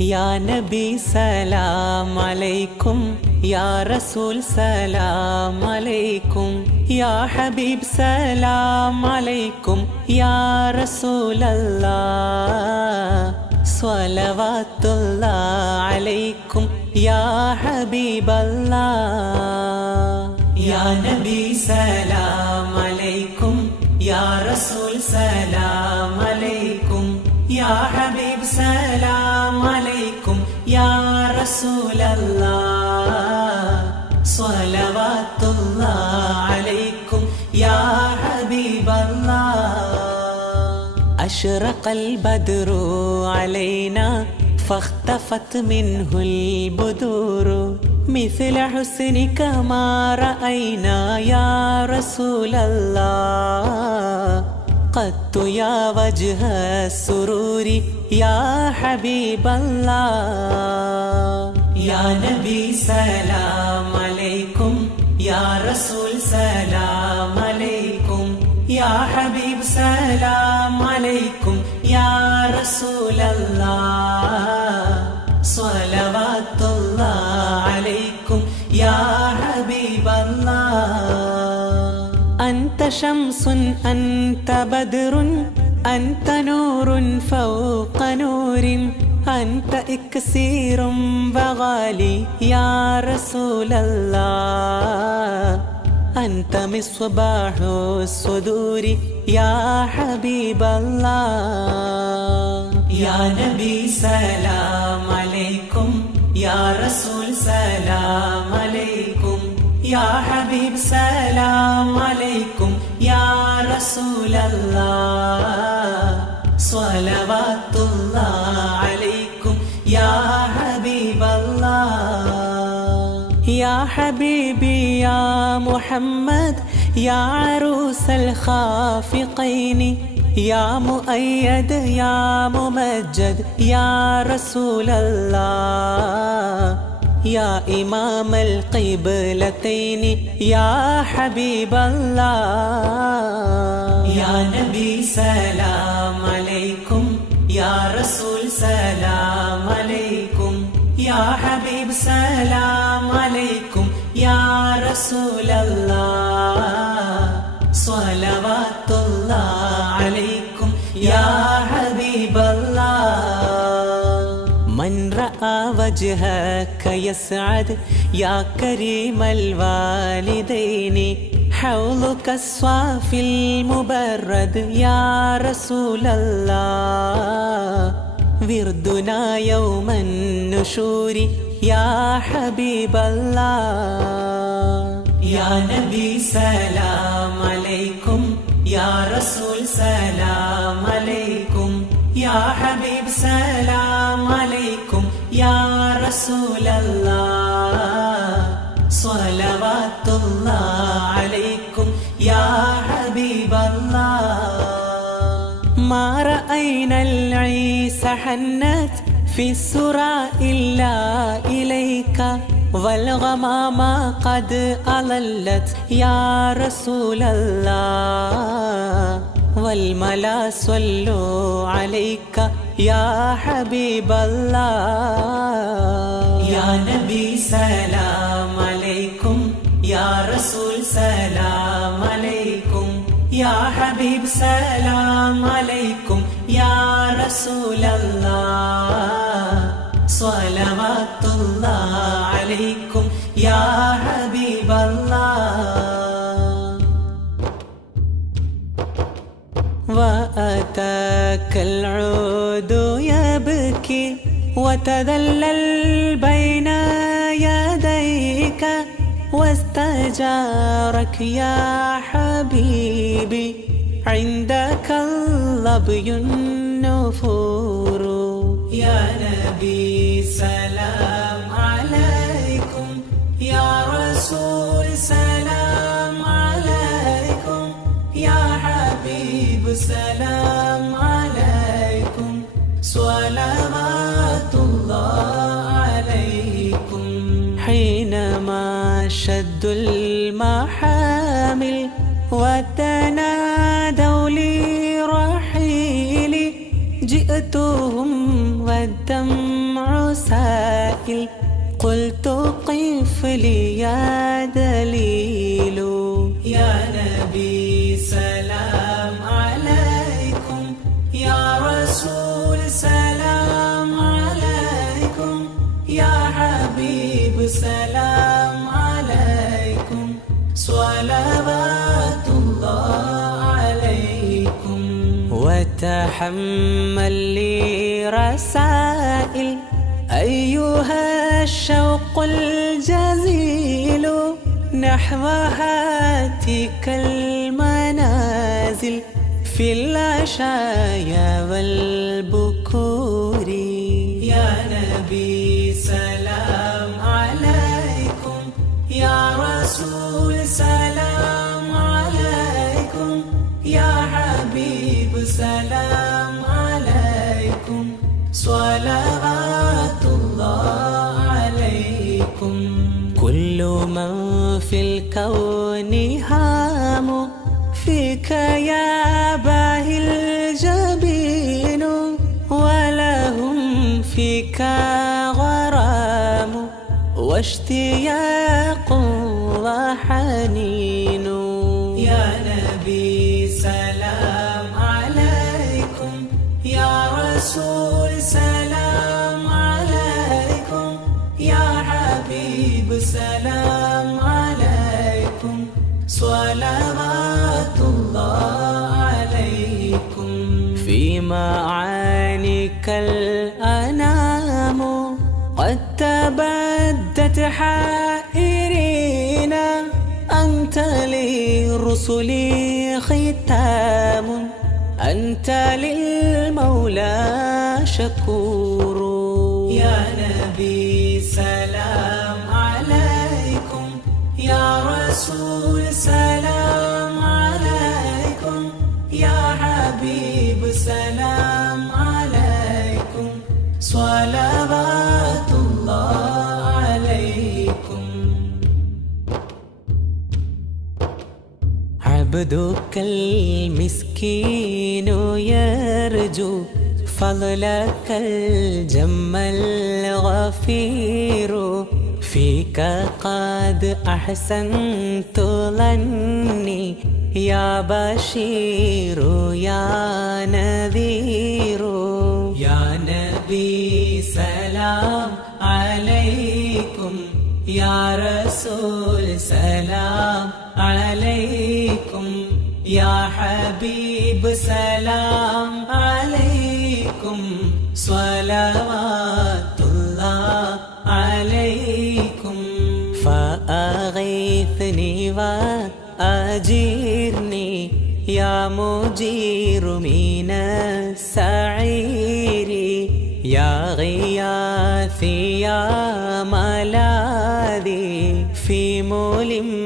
يا نبي سلام عليكم يا رسول سلام عليكم يا حبيب سلام عليكم يا رسول الله صلوات الله عليكم يا حبيب الله يا نبي سلام عليكم رسول الله صلوات الله عليكم يا حبيب الله. أشرق البدر علينا فاختفت منه البدور. مثل حسنك ما رأينا يا رسول الله. قدت يا وجه السرور يا حبيب الله يا نبي سلام عليكم يا رسول سلام عليكم يا حبيب سلام عليكم يا رسول الله صلوات الله عليكم يا حبيب الله أنت شمس أنت بدر أنت نور فوق نور أنت إكسير بغالي يا رسول الله أنت مصباح الصدور يا حبيب الله يا نبي سلام عليكم يا رسول سلام عليكم يا حبيب سلام عليكم يا رسول الله صلوات الله عليكم. يا حبيب الله يا حبيبي يا محمد يا عروس الخافقين يا مؤيد يا ممجد يا رسول الله. يا إمام القبلتين يا حبيب الله. يا نبي سلام عليكم يا رسول سلام عليكم يا حبيب سلام عليكم يا رسول الله. من رأى وجهك يسعد يا كريم الوالدين حولك الصافي المبرد يا رسول الله وردنا يوم النشور يا حبيب الله يا نبي سلام العيس حنت في السرى إلا إليك والغمام قد أضلت يا رسول الله. والملا صلوا عليك يا حبيب الله. يا نبي سلام عليكم يا رسول سلام عليكم يا حبيب سلام عليكم. يا رسول الله صلوات الله عليكم يا حبيب الله. وأتاك العود يبكي وتذلل بين يديك واستجارك يا حبيبي. عندك اللبي النفور. يا نبي سلام عليكم. يا رسول سلام عليكم. يا حبيب سلام جلدتهم والدمع سائل. قلت قف لي يا وتحمل لي رسائل. أيها الشوق الجزيل نحو هاتك المنازل. في العشايا والبكور يا نبي. الكون هام فيك يا باهي الجبين ولهم فيك غرام واشتياق وحنين يا نبي سلام عليكم. يا رسول سلام معانيك الأنام قد تبدت حائرين. أنت للرسل ختام. أنت للمولى شكور. يا نبي. عبدك المسكين يرجو فضلك الجم الغفير. فيك قد أحسنت ظني يا بشير يا نذير. يا نبي سلام عليكم. يا رسول سلام عليكم. يا حبيب سلام عليكم. صلوات الله عليكم. فأغيثني وأجيرني يا مجير من السعير. يا غياثي يا ملاذي. في ملمات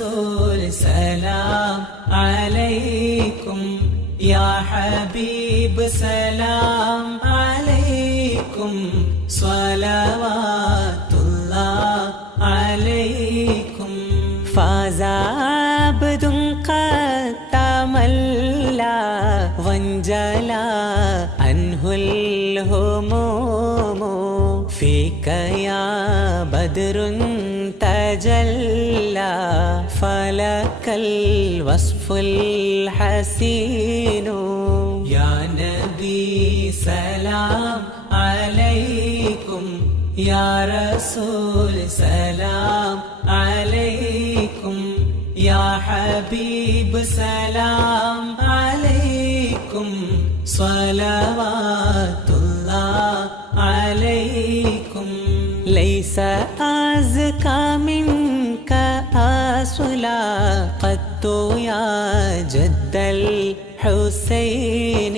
يا رسول سلام عليكم يا حبيب سلام عليكم صلوات الله عليكم فاز عبد قد تملى وانجلى عنه فلك الوصف الحسين. يا نبي سلام عليكم. يا رسول سلام عليكم. يا حبيب سلام عليكم. صلوات الله عليكم. ليس أزكى منك أصلا قدت يا جد الحسين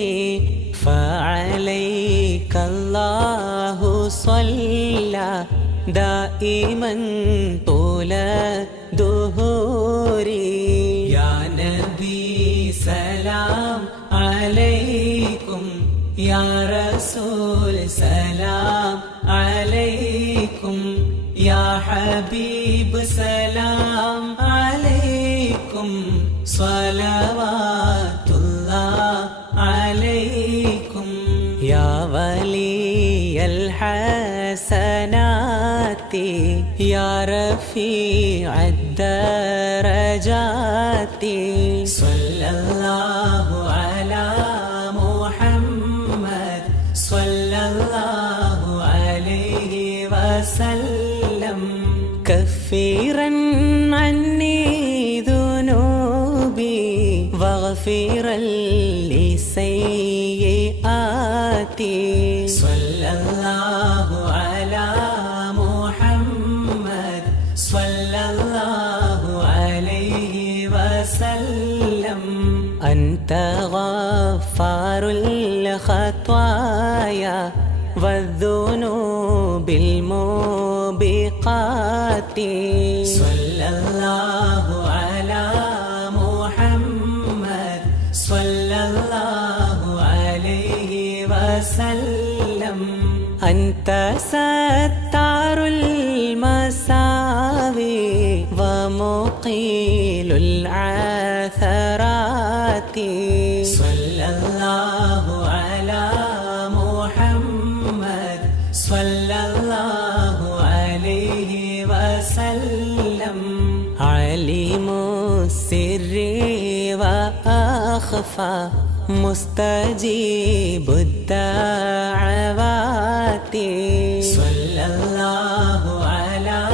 فعليك الله صلى دائما طول دهوري يا نبي سلام عليكم يا رسول سلام عليكم يا حبيب سلام عليكم صلوات الله عليكم يا ولي الحسنات يا رفيع الدرجات صلى الله لسيئاتي صلى الله على محمد. صلى الله عليه وسلم. أنت غفار الخطايا والذنوب الموبقات. أنت ستار المساوي ومقيل العثرات صلى الله على محمد صلى الله عليه وسلم عليم السر وأخفى مستجيب الدعوات صلى الله على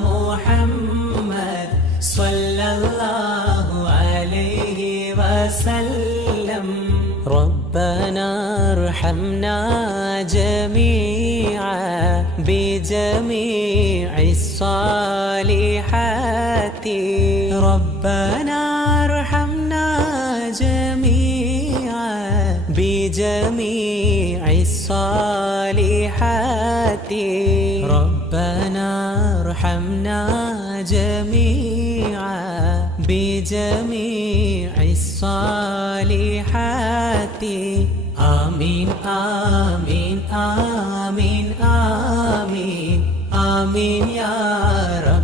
محمد. صلى الله عليه وسلم. ربنا ارحمنا جميعا بجميع الصالحات. ربنا الصالحات ربنا ارحمنا جميعا بجميع الصالحات. آمين آمين آمين آمين آمين يا رب